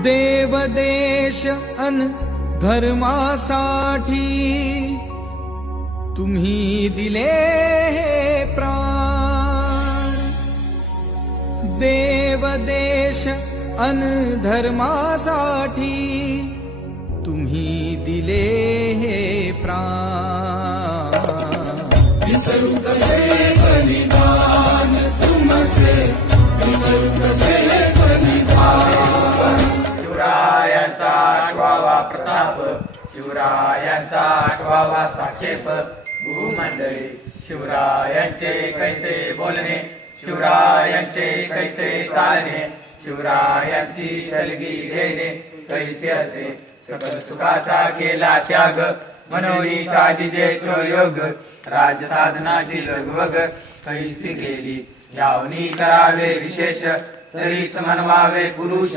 देव देश अन धर्मासाठी तुम्ही दिले हे प्राण। देव देश अन धर्मासाठी तुम्ही दिले हे प्राण। विसरू कसे बलिदान तुमचे, विसरू कसे बलिदान। शिवरायांचा आठवावा प्रताप, शिवरायांचा आठवावा साक्षेप। भूमंडळी शिवरायांचे कैसे बोलणे, शिवरायांचे कैसे चालणे। शिवरायांची शलगी घेणे कैसे असे, सकल सुखाचा केला त्याग। मनोनी साजिजे तो योग, राजसाधनाची लगबग कैसी केली। यावनी करावे विशेष, तरीच मनवावे पुरुष।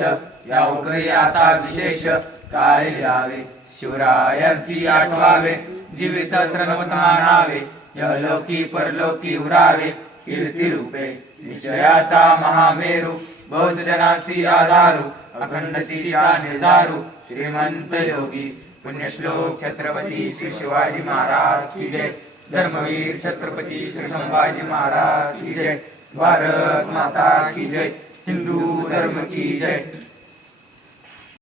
यावकरी आता विशेष, काय लिहावे शिवरायांची आठवावे। जीवित तृणवत मानावे, यलोकी परलोकी उरावे। कीर्ती रूपे निश्चयाचा महामेरू, बहुत जनांची आधारू। अखंड तिचा निर्धारू, श्रीमंत योगी पुण्यश्लोक छत्रपती श्री शिवाजी महाराज की जय। धर्मवीर छत्रपती श्री संभाजी महाराज की जय। भारत माता की जय। हिंदू धर्म की जय।